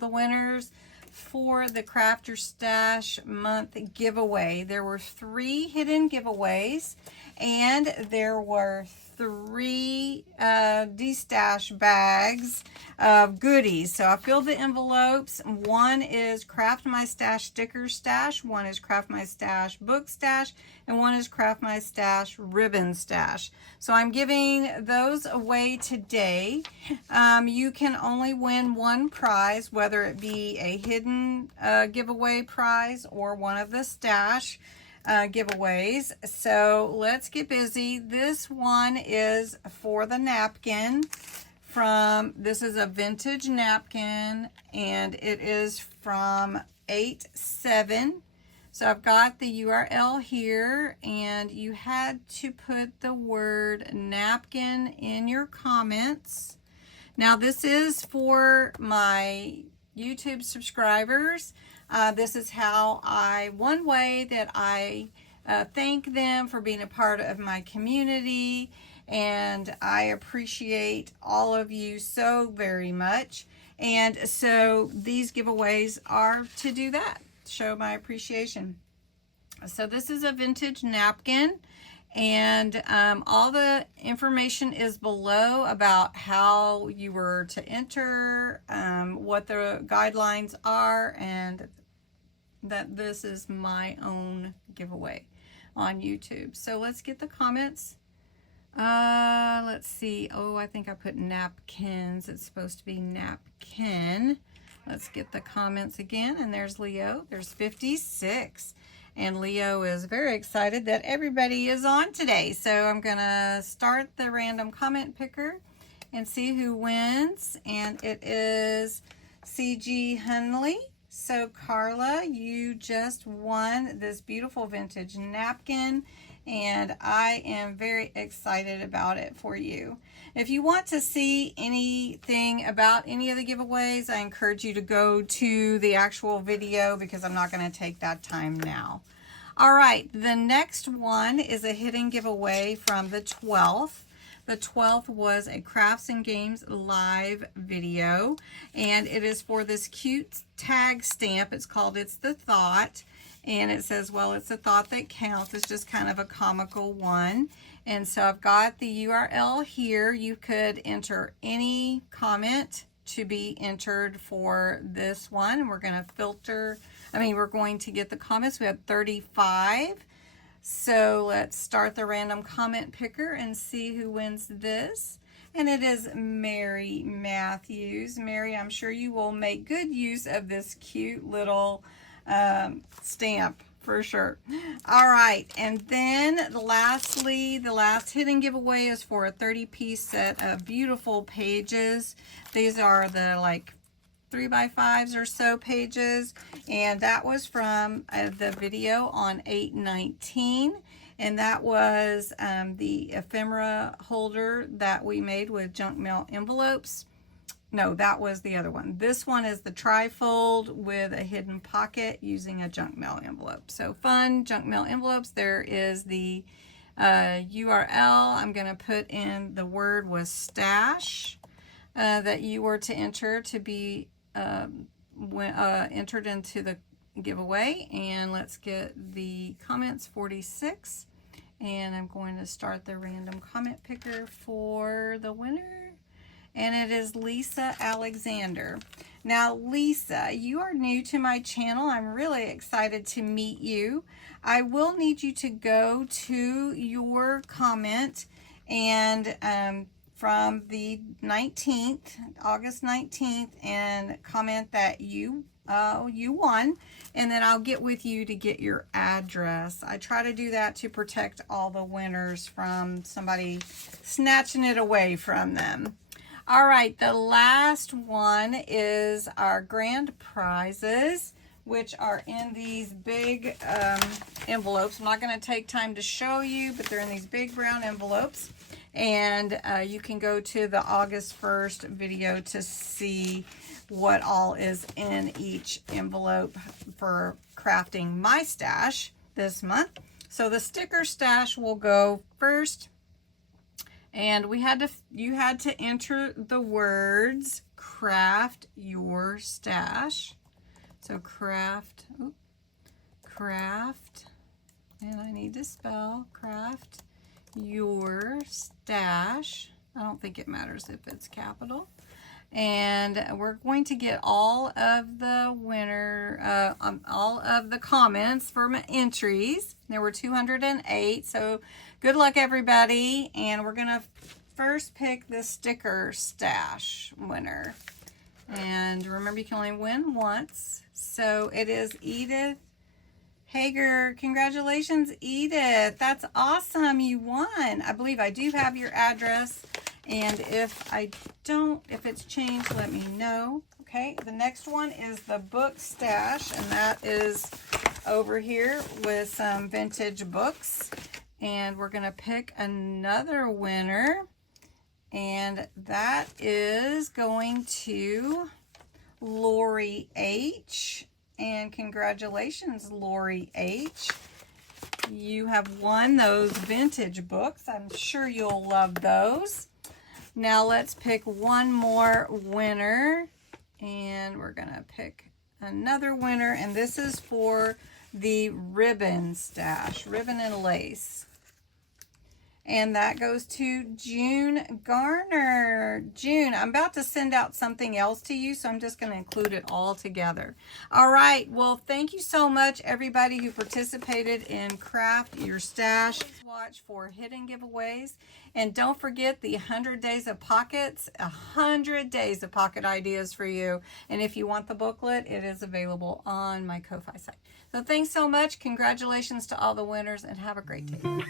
the winners for the Craft Your Stash month giveaway. There were 3 hidden giveaways, and there were 3 D-Stash bags of goodies. So I filled the envelopes. One is Craft My Stash sticker stash, one is Craft My Stash book stash, and one is Craft My Stash ribbon stash. So I'm giving those away today. You can only win one prize, whether it be a hidden giveaway prize or one of the stash giveaways. So let's get busy. This one is for the napkin this is a vintage napkin, and it is from 8/7. So I've got the URL here, and you had to put the word napkin in your comments. Now this is for my YouTube subscribers. This is how one way that I thank them for being a part of my community, and I appreciate all of you so very much. And so these giveaways are to do that, show my appreciation. So this is a vintage napkin, and all the information is below about how you were to enter, what the guidelines are, and that this is my own giveaway on YouTube. So let's get the comments. Let's see. Oh, I think I put napkins. It's supposed to be napkin. Let's get the comments again. And there's Leo. There's 56. And Leo is very excited that everybody is on today. So I'm going to start the random comment picker and see who wins. And it is CG Hunley. So Carla, you just won this beautiful vintage napkin, and I am very excited about it for you. If you want to see anything about any of the giveaways, I encourage you to go to the actual video, because I'm not going to take that time now. All right, the next one is a hidden giveaway from the 12th. The 12th was a Crafts and Games live video, and it is for this cute tag stamp. It's called It's the Thought, and it says, well, it's the thought that counts. It's just kind of a comical one. And so I've got the URL here. You could enter any comment to be entered for this one. We're going to filter, we're going to get the comments. We have 35. So let's start the random comment picker and see who wins this. And it is Mary Matthews. Mary, I'm sure you will make good use of this cute little stamp for sure. All right, and then lastly, the last hidden giveaway is for a 30-piece set of beautiful pages. These are the 3x5s or so pages, and that was from the video on 8/19, and that was the ephemera holder that we made with junk mail envelopes. No, that was the other one. This one is the trifold with a hidden pocket using a junk mail envelope. So fun junk mail envelopes. There is the URL. I'm going to put in the word was stash that you were to enter to be entered into the giveaway. And let's get the comments. 46, and I'm going to start the random comment picker for the winner, and it is Lisa Alexander. Now Lisa, you are new to my channel. I'm really excited to meet you. I will need you to go to your comment and from the 19th, August 19th, and comment that you won, and then I'll get with you to get your address. I try to do that to protect all the winners from somebody snatching it away from them. All right, the last one is our grand prizes, which are in these big envelopes. I'm not going to take time to show you, but they're in these big brown envelopes. And you can go to the August 1st video to see what all is in each envelope for crafting my stash this month. So the sticker stash will go first. And you had to enter the words Craft Your Stash. So craft, and I need to spell craft your stash. I don't think it matters if it's capital. And we're going to get all of the all of the comments for my entries. There were 208, so good luck everybody. And we're gonna first pick the sticker stash winner. And remember, you can only win once. So it is Edith Hager. Congratulations, Edith. That's awesome. You won. I believe I do have your address. And if I don't, if it's changed, let me know. Okay, the next one is the book stash, and that is over here with some vintage books. And we're going to pick another winner, and that is going to Lori H. And congratulations, Lori H. You have won those vintage books. I'm sure you'll love those. Now let's pick one more winner, and we're gonna pick another winner, and this is for the ribbon stash, ribbon and lace. And that goes to June Garner. June, I'm about to send out something else to you, so I'm just going to include it all together. All right, well, thank you so much, everybody who participated in Craft Your Stash. Watch for hidden giveaways. And don't forget the 100 Days of Pockets, 100 Days of Pocket Ideas for you. And if you want the booklet, it is available on my Ko-Fi site. So thanks so much. Congratulations to all the winners, and have a great day.